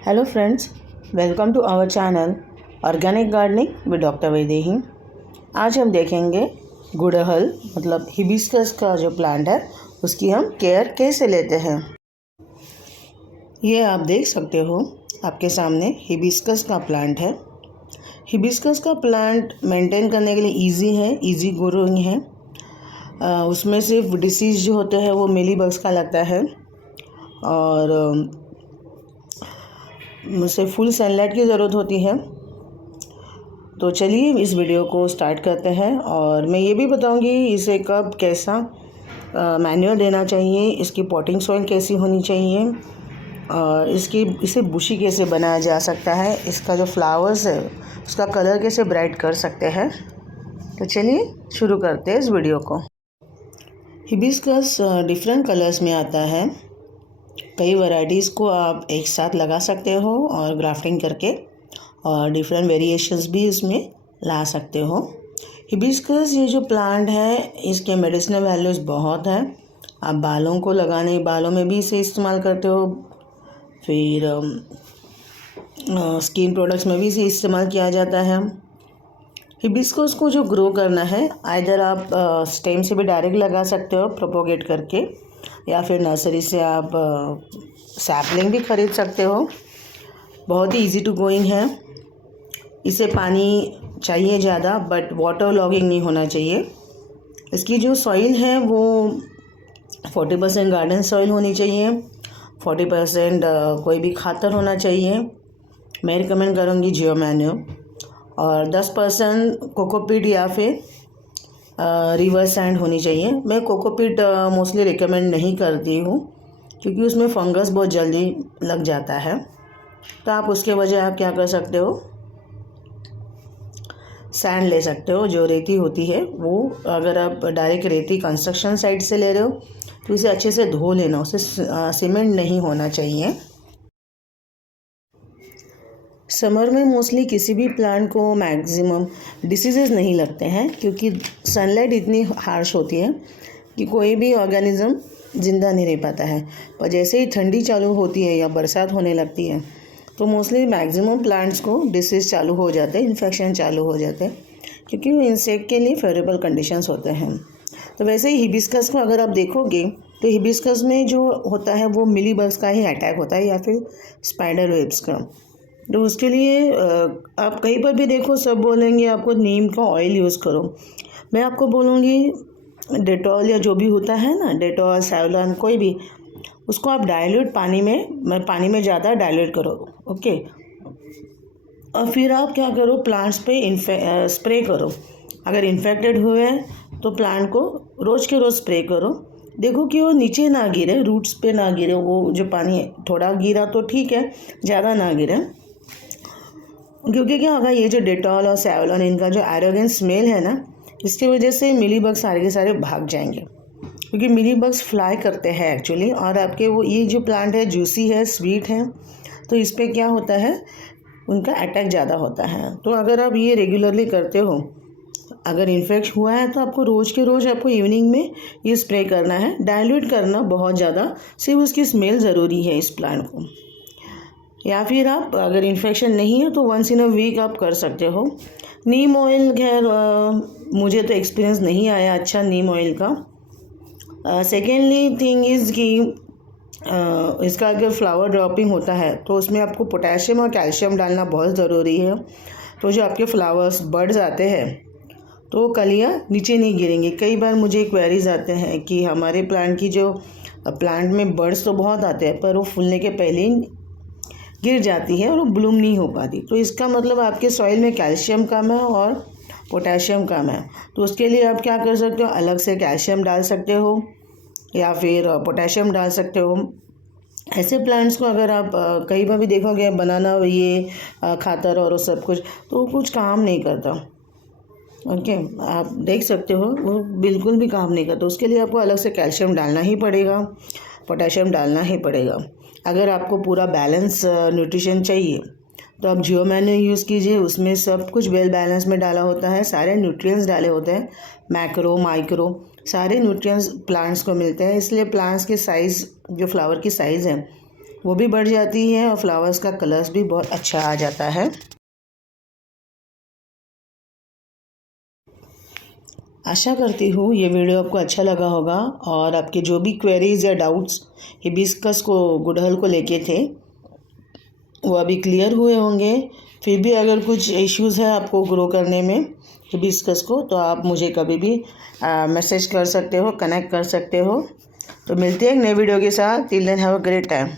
Hello friends, welcome to our channel organic gardening with doctor Vaidehi. आज हम देखेंगे गुड़हल मतलब हिबिस्कस का जो प्लांट है उसकी हम केयर कैसे लेते हैं। ये आप देख सकते हो आपके सामने हिबिस्कस का प्लांट है। हिबिस्कस का प्लांट मेंटेन करने के लिए इजी है, इजी ग्रोइंग है। उसमें सिर्फ डिसीज़ जो होते हैं वो मिलीबग्स का लगता है और मुझसे फुल सनलाइट की ज़रूरत होती है। तो चलिए इस वीडियो को स्टार्ट करते हैं और मैं ये भी बताऊंगी इसे कब कैसा मैन्योर देना चाहिए, इसकी पॉटिंग सॉइल कैसी होनी चाहिए और इसे बुशी कैसे बनाया जा सकता है, इसका जो फ्लावर्स है उसका कलर कैसे ब्राइट कर सकते हैं। तो चलिए शुरू करते हैं इस वीडियो को। हिबिस्कस डिफरेंट कलर्स में आता है। कई वैरायटीज़ को आप एक साथ लगा सकते हो और ग्राफ्टिंग करके और डिफरेंट वेरिएशंस भी इसमें ला सकते हो। हिबिस्कस ये जो प्लांट है इसके मेडिसिनल वैल्यूज़ बहुत हैं। आप बालों को लगाने, बालों में भी इसे इस्तेमाल करते हो, फिर स्किन प्रोडक्ट्स में भी इसे इस्तेमाल किया जाता है। हिबिस्कस को जो ग्रो करना है आइदर आप स्टेम से भी डायरेक्ट लगा सकते हो प्रोपोगेट करके, या फिर नर्सरी से आप सैपलिंग भी ख़रीद सकते हो। बहुत ही इजी टू गोइंग है। इसे पानी चाहिए ज़्यादा बट वाटर लॉगिंग नहीं होना चाहिए। इसकी जो सॉइल है वो 40% गार्डन सॉइल होनी चाहिए, 40% कोई भी खातर होना चाहिए। मैं रिकमेंड करूँगी जियो मैन्योर और 10% कोकोपीट या फिर रिवर सैंड होनी चाहिए। मैं कोकोपीट मोस्टली रिकमेंड नहीं करती हूँ क्योंकि उसमें फंगस बहुत जल्दी लग जाता है। तो आप उसके वजह आप क्या कर सकते हो, सैंड ले सकते हो, जो रेती होती है वो। अगर आप डायरेक्ट रेती कंस्ट्रक्शन साइट से ले रहे हो तो इसे अच्छे से धो लेना, उसे सीमेंट नहीं होना चाहिए। समर में मोस्टली किसी भी प्लांट को मैक्सिमम डिसीजेज़ नहीं लगते हैं क्योंकि सनलाइट इतनी हार्श होती है कि कोई भी ऑर्गेनिज्म ज़िंदा नहीं रह पाता है। पर जैसे ही ठंडी चालू होती है या बरसात होने लगती है तो मोस्टली मैक्सिमम प्लांट्स को डिसीज़ चालू हो जाते हैं, इन्फेक्शन चालू हो जाते हैं क्योंकि वो इंसेक्ट के लिए फेवरेबल कंडीशंस होते हैं। तो वैसे ही हिबिस्कस को अगर आप देखोगे तो हिबिस्कस में जो होता है वो मिलीबग्स का ही अटैक होता है या फिर स्पाइडर वेब्स का। तो उसके लिए आप कहीं पर भी देखो सब बोलेंगे आपको नीम का ऑयल यूज़ करो। मैं आपको बोलूँगी डेटॉल या जो भी होता है ना, डेटॉल, सैवलॉन, कोई भी, उसको आप डाइल्यूट पानी में ज़्यादा डाइल्यूट करो, ओके। और फिर आप क्या करो, प्लांट्स पे स्प्रे करो। अगर इन्फेक्टेड हुए हैं तो प्लांट को रोज़ के रोज़ स्प्रे करो। देखो कि वो नीचे ना गिरे, रूट्स पे ना गिरे। वो जो पानी थोड़ा गिरा तो ठीक है, ज़्यादा ना गिरे क्योंकि क्या होगा, ये जो डेटॉल और सैवलॉन इनका जो एरोगेंट स्मेल है ना, इसकी वजह से मिलीबग्स सारे के सारे भाग जाएंगे क्योंकि मिलीबग्स फ्लाई करते हैं एक्चुअली। और आपके वो ये जो प्लांट है जूसी है, स्वीट है, तो इस पर क्या होता है, उनका अटैक ज़्यादा होता है। तो अगर आप ये रेगुलरली करते हो, अगर इन्फेक्ट हुआ है तो आपको रोज़ के रोज़ आपको इवनिंग में ये स्प्रे करना है, डाइल्यूट करना बहुत ज़्यादा, सिर्फ उसकी स्मेल ज़रूरी है इस प्लांट को। या फिर आप अगर इन्फेक्शन नहीं है तो वंस इन अ वीक आप कर सकते हो। नीम ऑयल, खैर मुझे तो एक्सपीरियंस नहीं आया अच्छा नीम ऑयल का। सेकेंडली थिंग इज़ कि इसका अगर फ्लावर ड्रॉपिंग होता है तो उसमें आपको पोटेशियम और कैल्शियम डालना बहुत ज़रूरी है। तो जो आपके फ्लावर्स बड्स आते हैं तो कलियाँ नीचे नहीं गिरेंगी। कई बार मुझे क्वेरीज आते हैं कि हमारे प्लांट में बड्स तो बहुत आते हैं पर वो फूलने के पहले ही गिर जाती है और वो ब्लूम नहीं हो पाती। तो इसका मतलब आपके सॉइल में कैल्शियम कम है और पोटेशियम कम है। तो उसके लिए आप क्या कर सकते हो, अलग से कैल्शियम डाल सकते हो या फिर पोटेशियम डाल सकते हो। ऐसे प्लांट्स को अगर आप कहीं पर भी देखोगे बनाना ये खातर और सब कुछ, तो कुछ काम नहीं करता, ओके। आप देख सकते हो वो बिल्कुल भी काम नहीं करता। उसके लिए आपको अलग से कैल्शियम डालना ही पड़ेगा, पोटेशियम डालना ही पड़ेगा। अगर आपको पूरा बैलेंस न्यूट्रिशन चाहिए तो आप जियो मैन्योर यूज़ कीजिए। उसमें सब कुछ वेल बैलेंस में डाला होता है, सारे न्यूट्रिएंट्स डाले होते हैं, मैक्रो माइक्रो सारे न्यूट्रिएंट्स प्लांट्स को मिलते हैं। इसलिए प्लांट्स की साइज़, जो फ्लावर की साइज़ है वो भी बढ़ जाती है और फ्लावर्स का कलर्स भी बहुत अच्छा आ जाता है। आशा करती हूँ ये वीडियो आपको अच्छा लगा होगा और आपके जो भी क्वेरीज या डाउट्स हिबिस्कस को गुड़हल को लेके थे वो अभी क्लियर हुए होंगे। फिर भी अगर कुछ इश्यूज़ है आपको ग्रो करने में हिबिस्कस को, तो आप मुझे कभी भी मैसेज कर सकते हो, कनेक्ट कर सकते हो। तो मिलते हैं एक नए वीडियो के साथ। Till then have a great time.